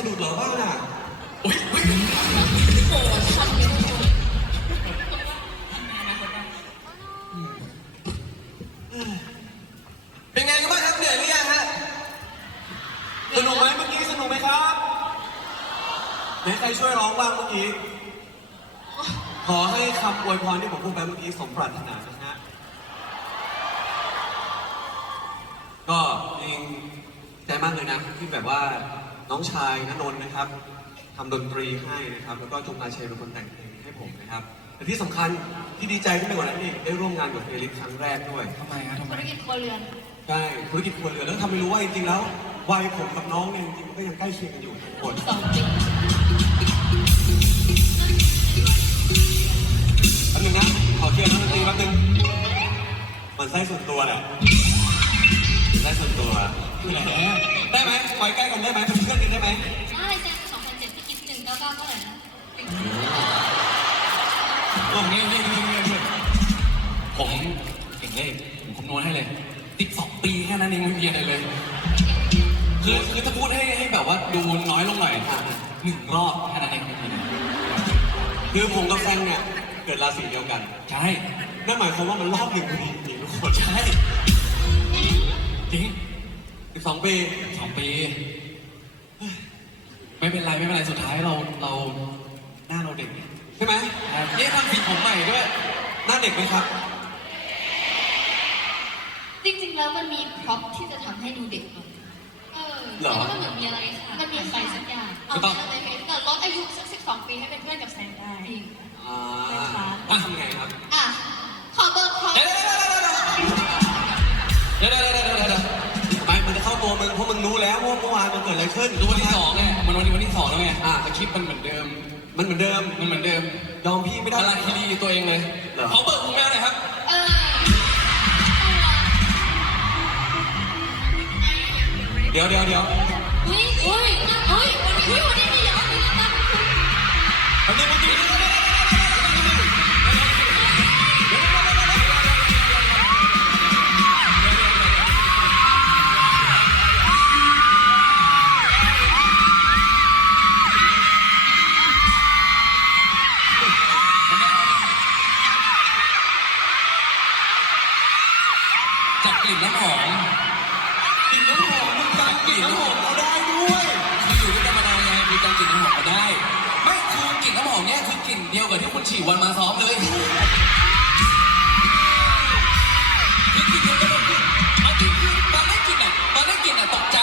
ะดุดเหรอบ้างน่ะอุ้ยอุ้ยโอ้ทำอยู่เป็นไงกันบ้างครับเหนื่อยหรือยังฮะสนุกไหมเมื่อกี้สนุกไหมครับไหนใครช่วยร้องบ้างเมื่อกี้ ขอให้คำอวยพรที่ผมพูดไปเมื่อกี้สมปรารถนานะฮะก็จริงใจมากเลยนะที่แบบว่า น้องชายณนนท์นะครับทำดนตรีให้นะครับ แล้วก็จงอาเชยเป็นคนแต่งเพลงให้ผมนะครับแต่ที่สำคัญที่ดีใจที่ไปกว่านั้นอีกได้ร่วมงานกับเฟลิปครั้งแรกด้วย ทำไมฮะทำไมธุรกิจครัวเรือน ใช่ธุรกิจครัวเรือนแล้วทำให้รู้ว่าจริงๆแล้ววัยผมกับน้องเนี่ยจริงๆมันก็ยังใกล้เคียงกันอยู่ทุกคนสองปีแป๊บนึงนะขอเคลียร์นักดนตรีแป๊บนึงมันไส้ส่วนตัวแหละไส้ส่วนตัว แหม ได้ไหมไว้ใกล้กันได้ไหมเป็นเพื่อนกันได้ไหมใช่เซ็นสองพันเจ็ดพี่คิดหนึ่งเก้าเก้าเท่าไหร่นะโอ้นี่นี่นี่นี่นี่ผมเก่งเลขผมคำนวณให้เลยติดสองปีแค่นั้นเองไม่มีอะไรเลย คือคือถ้าพูดให้ให้แบบว่าดูน้อยลงหน่อยหนึ่งรอบแค่นั้นเองไม่มีอะไรคือผมกับแฟนเนี่ยเกิดราศีเดียวกัน ใช่ นั่นหมายความว่ามันรอบหนึ่งพอดีจริงๆทุกคนใช่จริง สิบสองปีสองปี ไม่เป็นไรไม่เป็นไรสุดท้ายเราเราหน้าเราเด็กใช่ไหมนี่ทำสีผมใหม่ด้วยหน้าเด็กไหมครับ จริงๆ แล้วมันมีพร็อพที่จะทำให้ดูเด็กลงเออเหรอแล้วมันเหมือนมีอะไรค่ะมันมีไฟสักอย่างไม่ต้องเาอะไรไปแต่ลดอายุสักสิบสองปีให้เป็นเพื่อนกับแซนได้จริงอ่าไม่ช้าอะทำไงครับ มันเหมือนเดิม มันเหมือนเดิม มันเหมือนเดิมยอมพี่ไม่ได้กำลังคีรีตัวเองเลยเหรอ เขาเปิดมุมแม่หน่อยครับ เออเดี๋ยวเดี๋ยวเดี๋ยวเฮ้ยเฮ้ยเฮ้ยเฮ้ยวันนี้มีอย่างนี้นะแป๊บนึงแป๊บ กกลิ่นน้ำหอมกลิ่นน้ำหอมมึงจำกลิ่นน้ำหอมเราได้ด้วยคืออยู่ด้วยกันมานานไงคือจำกลิ่นน้ำหอมมาได้ ไม่คือกลิ่นน้ำหอมเนี่ยคือกลิ่นเดียวกับที่คุณฉีดวันมาซ้อมเลยคือกลิ่นเดียวกันเลยคือเอาจริงคือตอนได้กลิ่นอะตอนได้กลิ่นอะตกใจ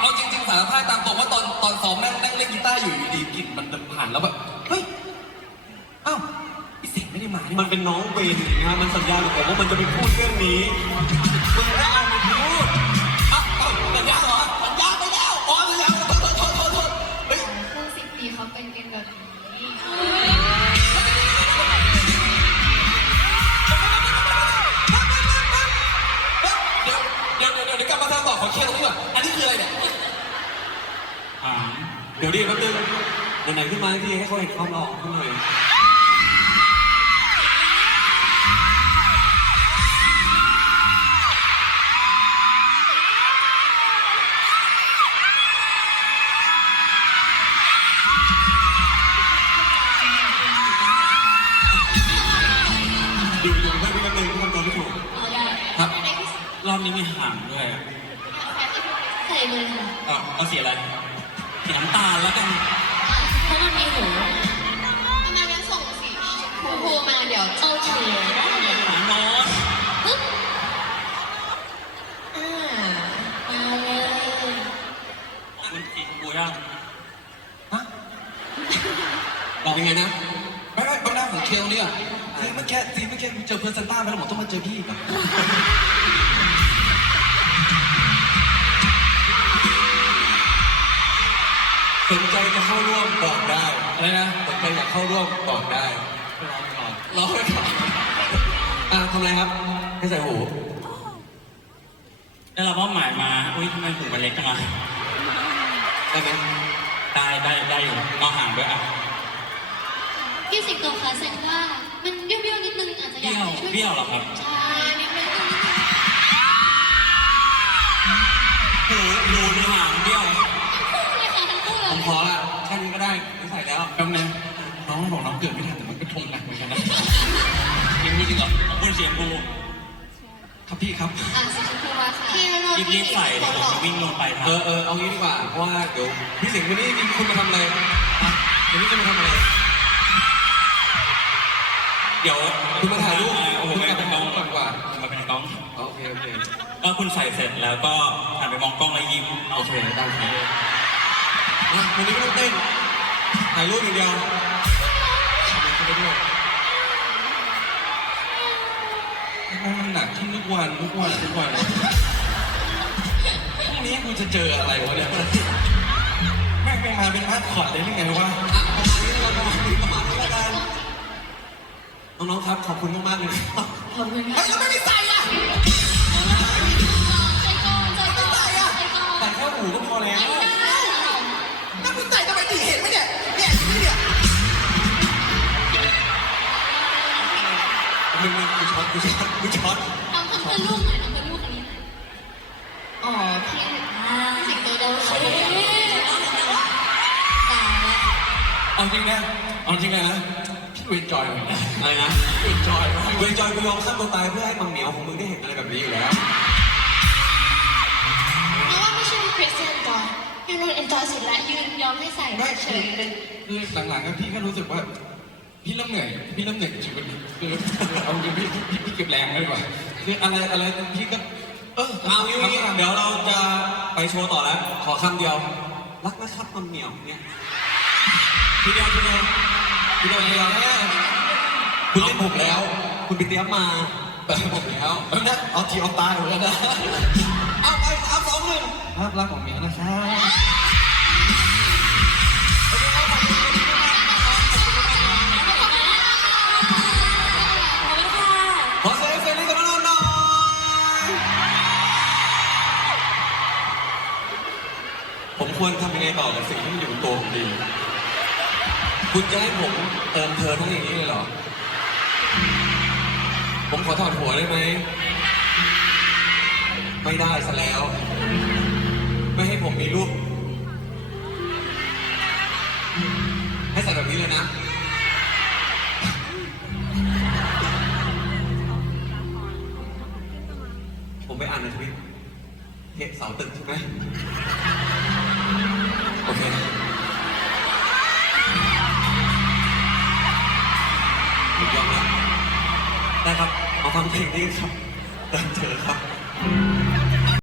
เอาจริงๆสารภาพตามตรงว่าตอนตอนซ้อมนั่งนั่งเล่นกีตาร์อยู่ดีๆกลิ่นมันเดินผ่านแล้วแบบเฮ้ยอ้าวไอ เสียงไม่ได้มานี่มันเป็นน้องเวนนะมันสัญญากับผมว่ามันจะไปพูดเรื่องนี้มึงไม่เอามาพูดอ้าวอ้าสัญญาเหรอสัญญาไปแล้วอ๋อสัญญาโทษโทษโทษโทษโทษเฮ้ยคือสิบปีเขาเป็นกันแบบนี้เดี๋ยวเดี๋ยวเดี๋ยวเดี๋ยวกลับมาทำต่อขอเคลียร์ตรงนี้ก่อนอันนี้คืออะไรเนี่ยอ่าเดี๋ยวดิแป๊บนึงไหนๆขึ้นมาทีให้เขาเห็นความหล่อขึ้นหน่อย งแป๊บนึงทำตัวไม่ถูกเอาได้ครับในที่สุดรอบนี้มีห่างด้วยใส่เลยค่ะเอาเอาสีอะไรสีน้ำตาลแล้วกันเพราะมันมีหูทำไมงั้นส่งสีชมพูมาเดี๋ยวโอเคได้เลยหานอนปึ๊บอ่ามาเลยมันสีชมพูยังฮะบอกเป็นไงนะไม่ไม่ไม่ได้ผมเคลียร์ตรงนี้ก่ อนคือเมื่อกี้ทีเมื่อกี้เจอเพื่อนซันต้าไปแล้วผมต้องมาเจอพี่อีกอะสนใจจะเข้าร่วมบอกได้อะไรนะสนใจอยากเข้าร่วมบอกได้รอไปก่อนอะทำอะไรครับให้ใส่หูได้รับมอบหมายมา อุ้ยทำไมหูมันเล็กจังอะได้ไหมได้ได้ได้อยู่มองห่างด้วยอะ พี่สิงโตคะแสดงว่า มันเบี้ยวๆนิดนึงอาจจะอยากให้ช่วยเบี้ยวเบี้ยวเหรอครับใช่นิดนึงหูหูในห่างเบี้ยวทั้งคู่เลยค่ะทั้งคู่เลผมยขอไม่ใส่แล้วแป๊บนึงน้องบอกน้องเกิดไม่ทันแต่มันก็ทงหนักเหมือนกันนะยังพูดจริงเหรอของคุณเสียงภูครับพี่ครับ อะสีชมพูมาค่ะพี่โรรีบๆใส่เดี๋ยวผมจะวิ่งลงไปครัเอบอเออเอางี้ดีกว่าเพราะว่าเดี๋ยวพี่สิงห์วันนี้จริงๆคุณมาทำอะไรอะเดี๋ยวนี้จะมาทำอะไร เดี๋ยวคุณมาถ่ายรูปโอ้โหคุณไม่กลับไปเป็นกถ่าล้ยองรูปก่อนดีกว่ามาเป็นกล้องโอเคโอเคก็คุณใส่เสร็จแล้วก็หันไปมองกล้องแล้วยิ้มโอเคได้ครับอะวันนี้ไม่ต้องเต้นถ่ายรูปอย่างเดียวทำไมเขาไปด้วยมันหนักขึ้นทุกวันทุกวันทุกวันพรุ่งนี้กูจะเจออะไรวะเนี่ยแม่งไปมาเป็นมาสคอตเลยหรือไงวะอะประมาณนี้เราประมาณนี้ประมาณนี้แล้วกัน น้องๆครับขอบคุณมากๆเลยนะครับขอบคุณเฮ้ยแล้วไม่ได้ใส่อะใจก่อนใจก่อนใจก่อนแต่แค่หูก็พอแล้ว ไม่ได้ถ้ามึงใส่ทำไมตีเห็นไหมเนี่ยเนี่ยเนี่ยมึงมึงกูช็อตกูช็อตกูช็อตทำทำเพื่อนลูกหน่อยทำเพื่อนลูกคนนี้หน่อยอ๋อพี่อ่าพี่สิงโตโดนเขาเลยตายแล้วเอาจริงนะเอาจริงเลยนะ พี่เวนจอยเหมือนกันอะไรนะเวนจอยมากเวรจอยกูยอมฆ่าตัวตายเพื่อให้มังเหมียวของมึงได้เห็นอะไรแบบนี้อยู่แล้วเพราะว่าไม่ใช่คริสเตียนจอยยังโดนเอ็นจอยเสร็จแล้วยืนยอมให้ใส่ไม่เฉคือยคือหลังๆก็พี่ก็รู้สึกว่า พี่เริ่มเหนื่อยพี่เริ่มเหนื่อยกับชีวิตคือคือเอาจริงพี่พี่พี่เก็บแรงไว้ดีกว่าคืออะไรอะไรพี่ก็เออเอางี้งี้เดี๋ยวเราจะไปโชว์ต่อแล้ว ขอคำเดียว รักนะครับมังเหมียวเนี่ยทีเดียวทีเดียว ทีเดียวทีเดียวคุณเล่นผมแล้ว คุณไปเตรียมมาแต่ผมแล้วเออนะเอาทีเอาตายหมือนกันะเอาไปสามสองหนึ่งภาพลักษณ์ของเมียนะครับขอเสียงเสียงนี้กับน้องๆหน่อยผมควรทำยังไงต่อกับสิ่งที่อยู่บนตัวผมดี คุณจะให้ผมเติมเธอทั้งอย่างนี้เลยเหรอ ผมขอถอดหัวได้ไหม ไม่ได้ซะแล้ว ไม่ให้ผมมีรูป ให้ใส่แบบนี้เลยนะผมไปอ่านในทวิตเหตุเสาตึกใช่ไหมโอเค ได้ครับ มาฟังเพลงนี้ครับเติมเธอครับ